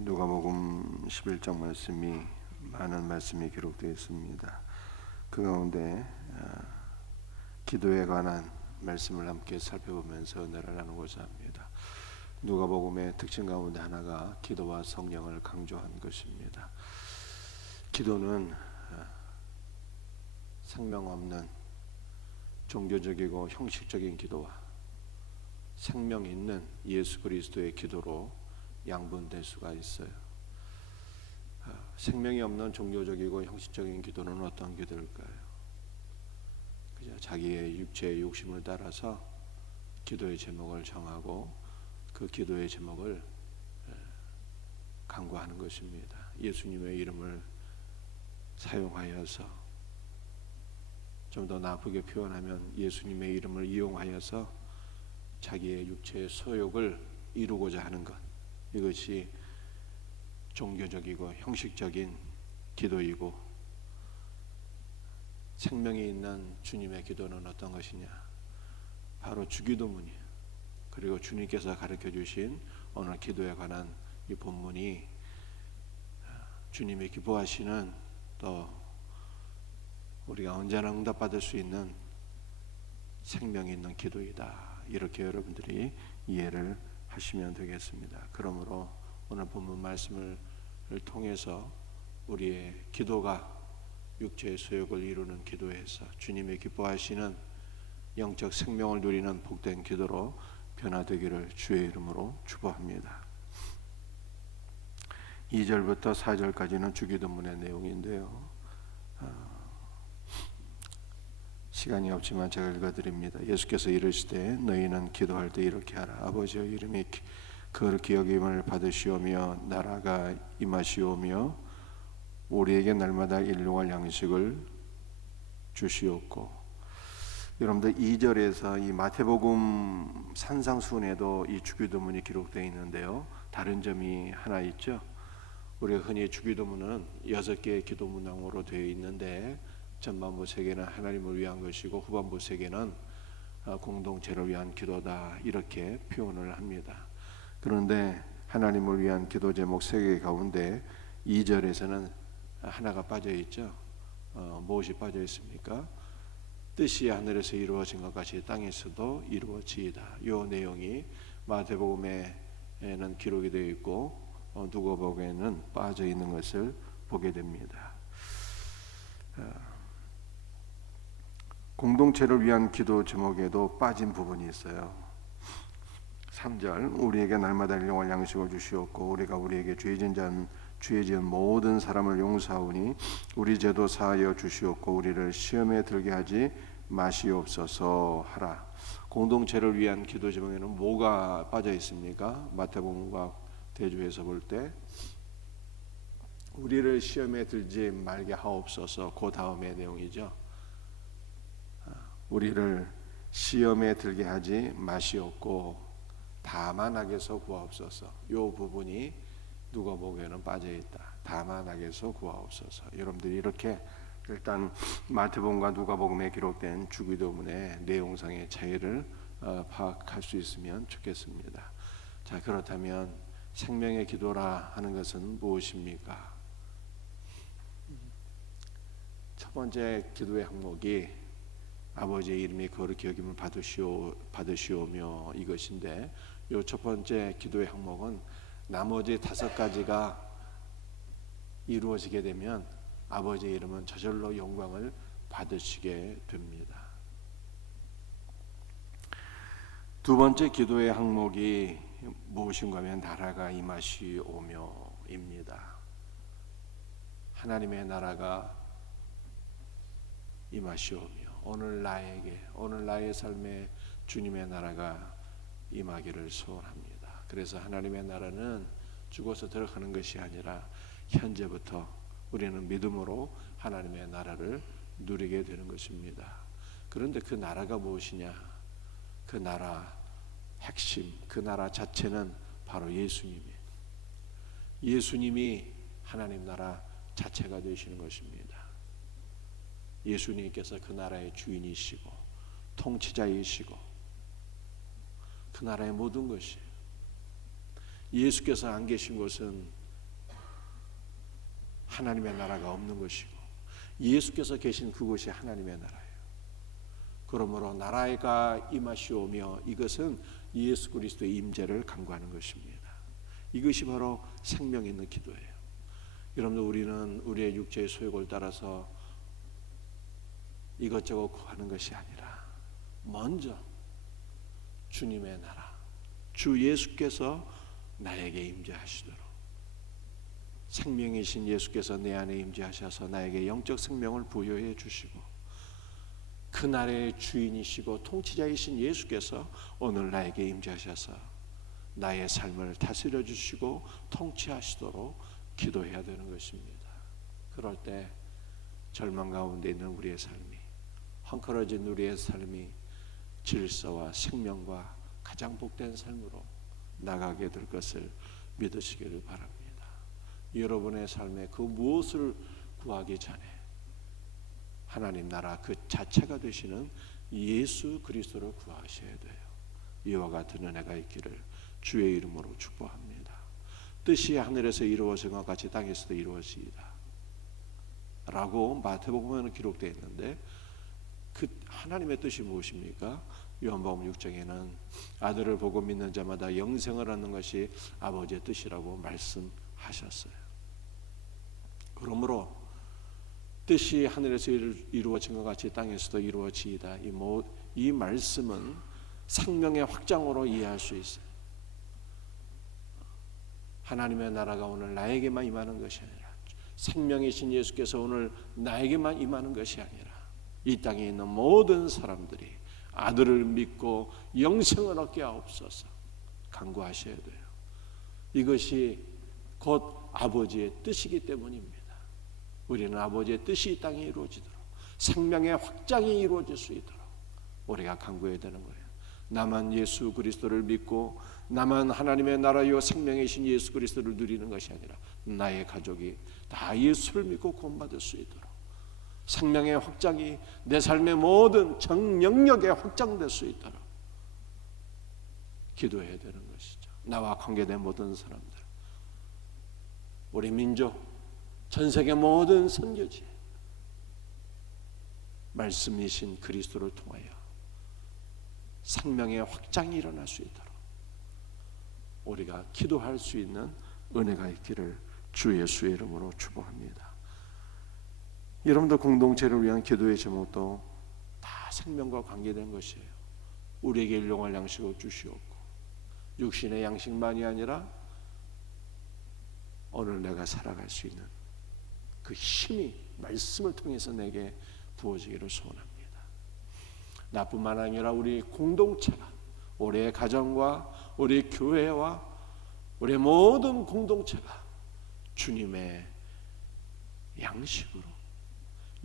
누가복음 11장 말씀이 많은 말씀이 기록되어 있습니다. 그 가운데 기도에 관한 말씀을 함께 살펴보면서 은혜를 나누고자 합니다. 누가복음의 특징 가운데 하나가 기도와 성령을 강조한 것입니다. 기도는 생명 없는 종교적이고 형식적인 기도와 생명 있는 예수 그리스도의 기도로 양분될 수가 있어요. 생명이 없는 종교적이고 형식적인 기도는 어떤 기도일까요? 그저 자기의 육체의 욕심을 따라서 기도의 제목을 정하고 그 기도의 제목을 간구하는 것입니다. 예수님의 이름을 사용하여서, 좀 더 나쁘게 표현하면 예수님의 이름을 이용하여서 자기의 육체의 소욕을 이루고자 하는 것, 이것이 종교적이고 형식적인 기도이고, 생명이 있는 주님의 기도는 어떤 것이냐? 바로 주기도문이에요. 그리고 주님께서 가르쳐 주신 오늘 기도에 관한 이 본문이 주님이 기뻐하시는, 또 우리가 언제나 응답받을 수 있는 생명이 있는 기도이다, 이렇게 여러분들이 이해를 하시면 되겠습니다. 그러므로 오늘 본문 말씀을 통해서 우리의 기도가 육체의 소욕을 이루는 기도에서 주님이 기뻐하시는 영적 생명을 누리는 복된 기도로 변화되기를 주의 이름으로 축복합니다. 2절부터 4절까지는 주기도문의 내용인데요, 시간이 없지만 제가 읽어드립니다. 예수께서 이르시되 너희는 기도할 때 이렇게 하라. 아버지의 이름이 거룩히 여김을 받으시오며 나라가 임하시오며 우리에게 날마다 일용할 양식을 주시옵고. 여러분들 2절에서 이 마태복음 산상수훈에도 이 주기도문이 기록되어 있는데요, 다른 점이 하나 있죠. 우리가 흔히 주기도문은 6개의 기도문항으로 되어 있는데, 전반부 3개는 하나님을 위한 것이고 후반부 3개는 공동체를 위한 기도다, 이렇게 표현을 합니다. 그런데 하나님을 위한 기도 제목 3개 가운데 2절에서는 하나가 빠져 있죠. 무엇이 빠져 있습니까? 뜻이 하늘에서 이루어진 것 같이 땅에서도 이루어지이다. 이 내용이 마태복음에는 기록이 되어 있고 누가복음에는 빠져 있는 것을 보게 됩니다. 공동체를 위한 기도 제목에도 빠진 부분이 있어요. 3절, 우리에게 날마다 일용할 양식을 주시옵고 우리가 우리에게 죄 지은 모든 사람을 용서하오니 우리 죄도 사하여 주시옵고 우리를 시험에 들게 하지 마시옵소서 하라. 공동체를 위한 기도 제목에는 뭐가 빠져 있습니까? 마태복음과 대조해서 볼 때 우리를 시험에 들지 말게 하옵소서, 그 다음의 내용이죠. 우리를 시험에 들게 하지 마시옵고 다만 악에서 구하옵소서. 이 부분이 누가복음에는 빠져 있다. 다만 악에서 구하옵소서. 여러분들이 이렇게 일단 마태복음과 누가복음에 기록된 주기도문의 내용상의 차이를 파악할 수 있으면 좋겠습니다. 자, 그렇다면 생명의 기도라 하는 것은 무엇입니까? 첫 번째 기도의 항목이 아버지의 이름이 거룩히 여김을 받으시오며 이것인데, 이 첫 번째 기도의 항목은 나머지 5가지가 이루어지게 되면 아버지의 이름은 저절로 영광을 받으시게 됩니다. 두 번째 기도의 항목이 무엇인가 하면 나라가 임하시오며입니다. 하나님의 나라가 임하시오며 오늘 나의 삶에 주님의 나라가 임하기를 소원합니다. 그래서 하나님의 나라는 죽어서 들어가는 것이 아니라 현재부터 우리는 믿음으로 하나님의 나라를 누리게 되는 것입니다. 그런데 그 나라가 무엇이냐? 그 나라 핵심, 그 나라 자체는 바로 예수님이에요. 예수님이 하나님 나라 자체가 되시는 것입니다. 예수님께서 그 나라의 주인이시고 통치자이시고 그 나라의 모든 것이, 예수께서 안 계신 곳은 하나님의 나라가 없는 것이고 예수께서 계신 그곳이 하나님의 나라예요. 그러므로 나라가 임하시오며 이것은 예수 그리스도의 임재를 간구하는 것입니다. 이것이 바로 생명 있는 기도예요. 여러분들, 우리는 우리의 육체의 소욕을 따라서 이것저것 구하는 것이 아니라 먼저 주님의 나라, 주 예수께서 나에게 임재하시도록, 생명이신 예수께서 내 안에 임재하셔서 나에게 영적 생명을 부여해 주시고, 그 나라의 주인이시고 통치자이신 예수께서 오늘 나에게 임재하셔서 나의 삶을 다스려 주시고 통치하시도록 기도해야 되는 것입니다. 그럴 때 절망 가운데 있는 우리의 삶이, 헝클어진 우리의 삶이 질서와 생명과 가장 복된 삶으로 나가게 될 것을 믿으시기를 바랍니다. 여러분의 삶에 그 무엇을 구하기 전에 하나님 나라 그 자체가 되시는 예수 그리스도를 구하셔야 돼요. 이와 같은 은혜가 있기를 주의 이름으로 축복합니다. 뜻이 하늘에서 이루어진 것 같이 땅에서도 이루어지이다 라고 마태복음에는 기록되어 있는데, 그 하나님의 뜻이 무엇입니까? 요한복음 6장에는 아들을 보고 믿는 자마다 영생을 얻는 것이 아버지의 뜻이라고 말씀하셨어요. 그러므로 뜻이 하늘에서 이루어진 것 같이 땅에서도 이루어지이다, 이 말씀은 생명의 확장으로 이해할 수 있어요. 하나님의 나라가 오늘 나에게만 임하는 것이 아니라, 생명이신 예수께서 오늘 나에게만 임하는 것이 아니라 이 땅에 있는 모든 사람들이 아들을 믿고 영생을 얻게 하옵소서 간구하셔야 돼요. 이것이 곧 아버지의 뜻이기 때문입니다. 우리는 아버지의 뜻이 이 땅에 이루어지도록, 생명의 확장이 이루어질 수 있도록 우리가 간구해야 되는 거예요. 나만 예수 그리스도를 믿고 나만 하나님의 나라요 생명이신 예수 그리스도를 누리는 것이 아니라 나의 가족이 다 예수를 믿고 구원받을 수 있도록, 생명의 확장이 내 삶의 모든 정 영역에 확장될 수 있도록 기도해야 되는 것이죠. 나와 관계된 모든 사람들, 우리 민족, 전 세계 모든 선교지, 말씀이신 그리스도를 통하여 생명의 확장이 일어날 수 있도록 우리가 기도할 수 있는 은혜가 있기를 주 예수의 이름으로 축복합니다. 여러분들, 공동체를 위한 기도의 제목도 다 생명과 관계된 것이에요. 우리에게 일용할 양식을 주시옵고, 육신의 양식만이 아니라 오늘 내가 살아갈 수 있는 그 힘이 말씀을 통해서 내게 부어지기를 소원합니다. 나뿐만 아니라 우리 공동체가, 우리의 가정과 우리 교회와 우리 모든 공동체가 주님의 양식으로,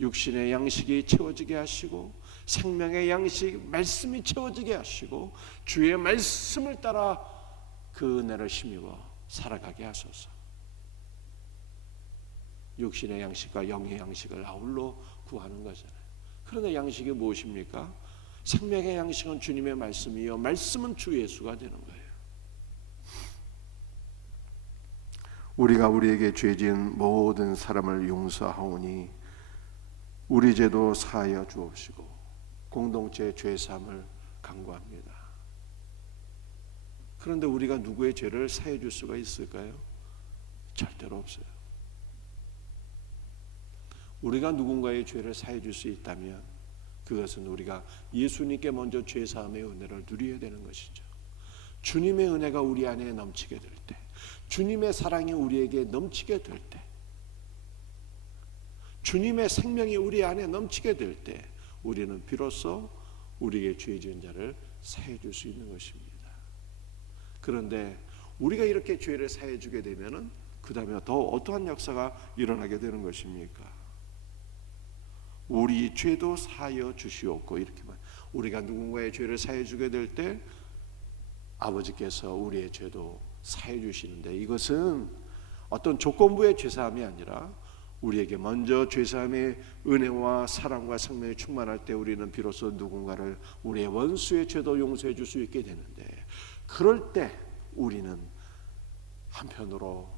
육신의 양식이 채워지게 하시고 생명의 양식 말씀이 채워지게 하시고 주의 말씀을 따라 그 은혜를 힘입어 살아가게 하소서. 육신의 양식과 영의 양식을 아울러 구하는 거잖아요. 그런데 양식이 무엇입니까? 생명의 양식은 주님의 말씀이요, 말씀은 주 예수가 되는 거예요. 우리가 우리에게 죄진 모든 사람을 용서하오니 우리 죄도 사하여 주옵시고. 공동체의 죄사함을 간구합니다. 그런데 우리가 누구의 죄를 사해 줄 수가 있을까요? 절대로 없어요. 우리가 누군가의 죄를 사해 줄 수 있다면 그것은 우리가 예수님께 먼저 죄사함의 은혜를 누려야 되는 것이죠. 주님의 은혜가 우리 안에 넘치게 될 때, 주님의 사랑이 우리에게 넘치게 될 때, 주님의 생명이 우리 안에 넘치게 될 때 우리는 비로소 우리에게 죄 지은 자를 사해 줄 수 있는 것입니다. 그런데 우리가 이렇게 죄를 사해 주게 되면은 그 다음에 더 어떠한 역사가 일어나게 되는 것입니까? 우리 죄도 사하여 주시옵고, 이렇게만, 우리가 누군가의 죄를 사해 주게 될 때 아버지께서 우리의 죄도 사해 주시는데, 이것은 어떤 조건부의 죄사함이 아니라 우리에게 먼저 죄사함의 은혜와 사랑과 생명이 충만할 때 우리는 비로소 누군가를, 우리의 원수의 죄도 용서해 줄 수 있게 되는데, 그럴 때 우리는 한편으로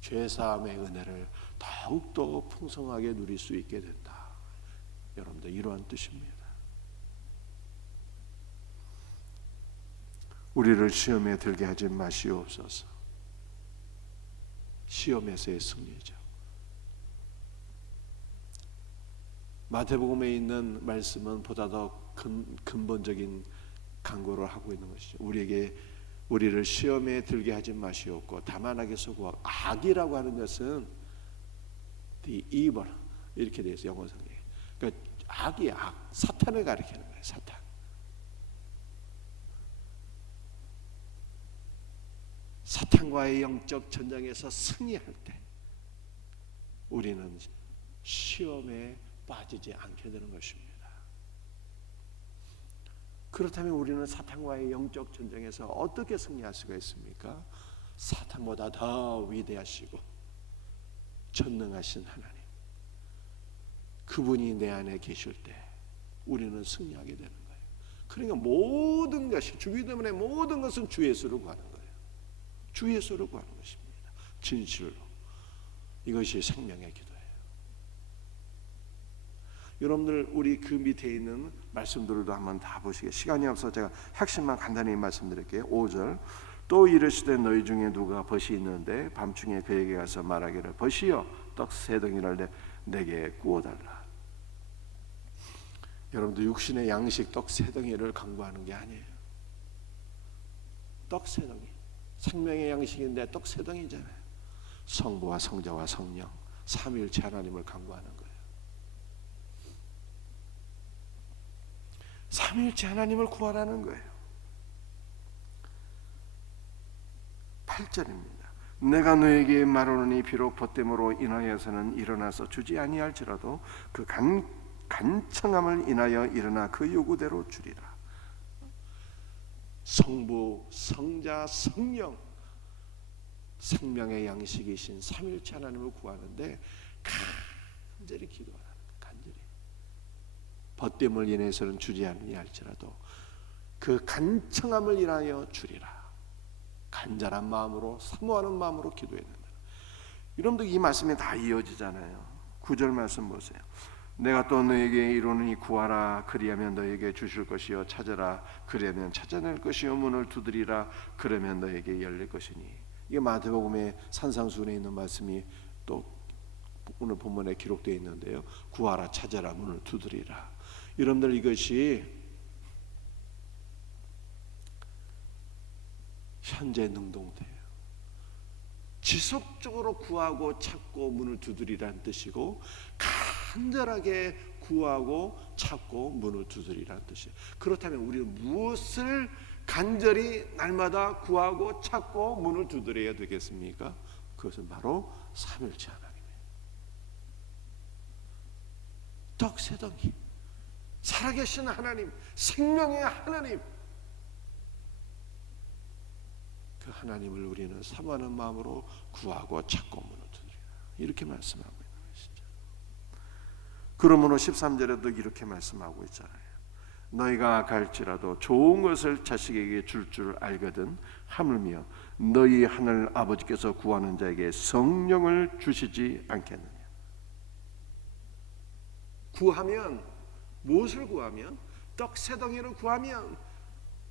죄사함의 은혜를 더욱더 풍성하게 누릴 수 있게 된다. 여러분들 이러한 뜻입니다. 우리를 시험에 들게 하지 마시옵소서. 시험에서의 승리죠. 마태복음에 있는 말씀은 보다 더 근본적인 강구를 하고 있는 것이죠. 우리를 시험에 들게 하지 마시옵고 다만 악에서 구하고, 악이라고 하는 것은 the evil 이렇게 되어 있어요. 영어 성경에. 그러니까 악이 악, 사탄을 가리키는 거예요. 사탄. 사탄과의 영적 전쟁에서 승리할 때 우리는 시험에 빠지지 않게 되는 것입니다. 그렇다면 우리는 사탄과의 영적 전쟁에서 어떻게 승리할 수가 있습니까? 사탄보다 더 위대하시고 전능하신 하나님, 그분이 내 안에 계실 때 우리는 승리하게 되는 거예요. 그러니까 모든 것이, 주기 때문에 모든 것은 주 예수를 구하는 거예요. 주 예수를 구하는 것입니다. 진실로. 이것이 생명의 기도예요. 여러분들 우리 그 밑에 있는 말씀들도 한번 다 보시게. 시간이 없어 제가 핵심만 간단히 말씀드릴게요. 5절. 또 이르시되 너희 중에 누가 벗이 있는데 밤중에 그에게 가서 말하기를 벗이여 떡 세 덩이를 내게 구워달라. 여러분들 육신의 양식 떡 세 덩이를 강구하는 게 아니에요. 떡 세 덩이, 생명의 양식인데 떡 세 덩이잖아요. 성부와 성자와 성령 삼위일체 하나님을 강구하는 거예요. 삼위일체 하나님을 구하라는 거예요. 8절입니다. 내가 너에게 말하노니 비록 벗됨으로 인하여서는 일어나서 주지 아니할지라도 그 간청함을 인하여 일어나 그 요구대로 주리라. 성부, 성자, 성령 생명의 양식이신 삼위일체 하나님을 구하는데 간절히 기도하라. 간절히. 벗됨을 인해서는 주지 아니할지라도 그 간청함을 인하여 주리라. 간절한 마음으로, 사모하는 마음으로 기도해야 된다. 여러분들 이 말씀이 다 이어지잖아요. 9절 말씀 보세요. 내가 또 너에게 이르노니 구하라 그리하면 너에게 주실 것이요 찾아라 그리하면 찾아낼 것이요 문을 두드리라 그러면 너에게 열릴 것이니. 이게 마태복음의 산상수훈에 있는 말씀이 또 오늘 본문에 기록되어 있는데요. 구하라 찾아라 문을 두드리라. 여러분들 이것이 현재 능동태예요. 지속적으로 구하고 찾고 문을 두드리라는 뜻이고, 간절하게 구하고 찾고 문을 두드리라는 뜻이에요. 그렇다면 우리는 무엇을 간절히 날마다 구하고 찾고 문을 두드려야 되겠습니까? 그것은 바로 삼위일체 하나님이에요. 떡 세 덩이, 살아계신 하나님, 생명의 하나님, 그 하나님을 우리는 사모하는 마음으로 구하고 찾고 문을 두드리라. 이렇게 말씀하고 있는 것이죠. 그러므로 13절에도 이렇게 말씀하고 있잖아요. 너희가 갈지라도 좋은 것을 자식에게 줄 알거든 하물며 너희 하늘 아버지께서 구하는 자에게 성령을 주시지 않겠느냐. 구하면, 무엇을 구하면? 떡 세 덩이를 구하면,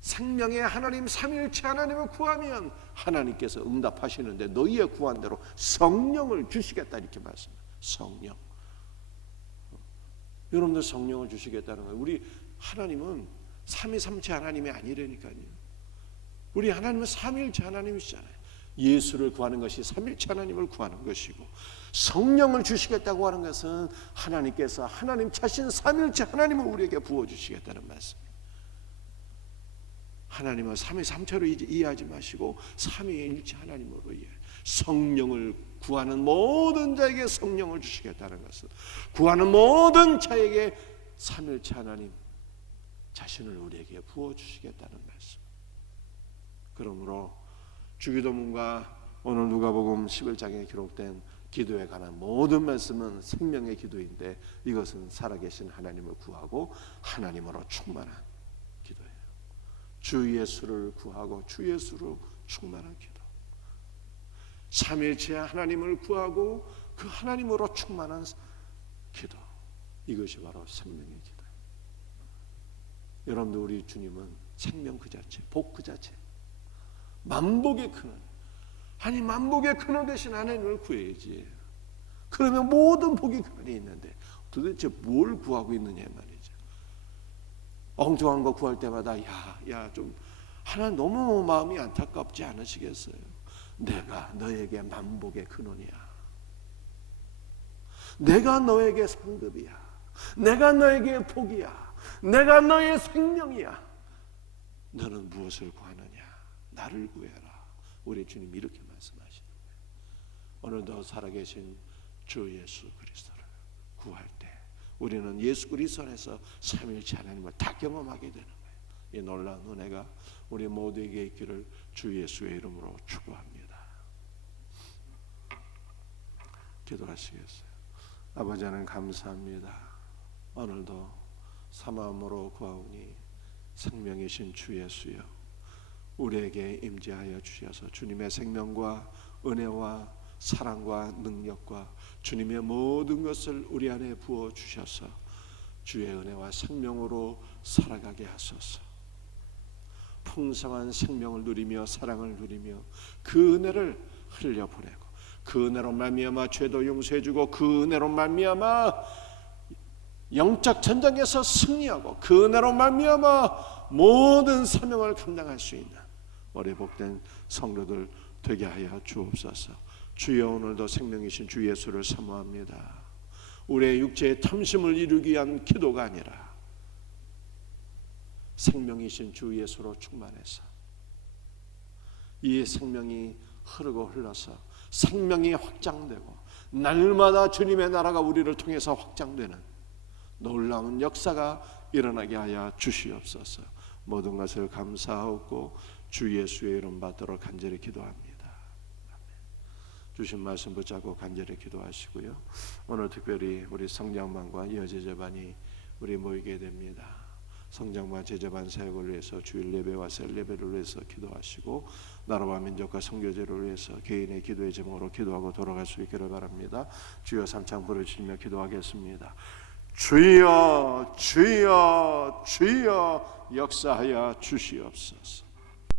생명의 하나님 삼위일체 하나님을 구하면 하나님께서 응답하시는데 너희의 구한 대로 성령을 주시겠다 이렇게 말씀해요. 성령. 여러분들 성령을 주시겠다는 거예요. 우리 하나님은 삼위삼체 하나님이 아니라니까요. 우리 하나님은 삼위일체 하나님이시잖아요. 예수를 구하는 것이 삼위일체 하나님을 구하는 것이고, 성령을 주시겠다고 하는 것은 하나님께서 하나님 자신 삼위일체 하나님을 우리에게 부어주시겠다는 말씀이에요. 하나님은 삼위삼체로 이해하지 마시고 삼위일체 하나님으로 이해해요. 성령을 구하는 모든 자에게 성령을 주시겠다는 것은, 구하는 모든 자에게 삼위일체 하나님 자신을 우리에게 부어주시겠다는 말씀. 그러므로 주기도문과 오늘 누가복음 11장에 기록된 기도에 관한 모든 말씀은 생명의 기도인데, 이것은 살아계신 하나님을 구하고 하나님으로 충만한 기도예요. 주 예수를 구하고 주 예수로 충만한 기도. 삼위일체 하나님을 구하고 그 하나님으로 충만한 기도, 이것이 바로 생명의 기도예요. 여러분들, 우리 주님은 생명 그 자체, 복 그 자체, 만복의 근원, 아니 만복의 근원 되신 하나님을 구해야지. 그러면 모든 복이 근원이 있는데 도대체 뭘 구하고 있느냐 말이죠. 엉뚱한 거 구할 때마다 좀 하나님 너무 마음이 안타깝지 않으시겠어요? 내가 너에게 만복의 근원이야. 내가 너에게 상급이야. 내가 너에게 복이야. 내가 너의 생명이야. 너는 무엇을 구하느냐? 나를 구해라. 우리 주님이 이렇게 말씀하시는 거예요. 오늘도 살아계신 주 예수 그리스도를 구할 때 우리는 예수 그리스도 안에서 삼위일체 하나님을 다 경험하게 되는 거예요. 이 놀라운 은혜가 우리 모두에게 있기를 주 예수의 이름으로 축복합니다. 기도하시겠어요? 아버지 하나님 감사합니다. 오늘도 사마음으로 구하오니 생명이신 주 예수여, 우리에게 임재하여 주셔서 주님의 생명과 은혜와 사랑과 능력과 주님의 모든 것을 우리 안에 부어 주셔서 주의 은혜와 생명으로 살아가게 하소서. 풍성한 생명을 누리며 사랑을 누리며 그 은혜를 흘려보내고 그 은혜로 말미암아 죄도 용서해주고 그 은혜로 말미암아 영적 전쟁에서 승리하고 그 은혜로 말미암아 모든 사명을 감당할 수 있는 우리 복된 성도들 되게 하여 주옵소서. 주여, 오늘도 생명이신 주 예수를 사모합니다. 우리의 육체의 탐심을 이루기 위한 기도가 아니라 생명이신 주 예수로 충만해서 이 생명이 흐르고 흘러서 생명이 확장되고 날마다 주님의 나라가 우리를 통해서 확장되는 놀라운 역사가 일어나게 하여 주시옵소서. 모든 것을 감사하고 주 예수의 이름 받도록 간절히 기도합니다. 주신 말씀 붙잡고 간절히 기도하시고요. 오늘 특별히 우리 성장반과 여제자반이 우리 모이게 됩니다. 성장반 제자반 사역을 위해서 주일 예배와 셀 예배를 위해서 기도하시고 나라와 민족과 선교제를 위해서 개인의 기도의 제목으로 기도하고 돌아갈 수 있기를 바랍니다. 주여 삼창 부르시며 기도하겠습니다. 주여 주여 주여 역사하여 주시옵소서.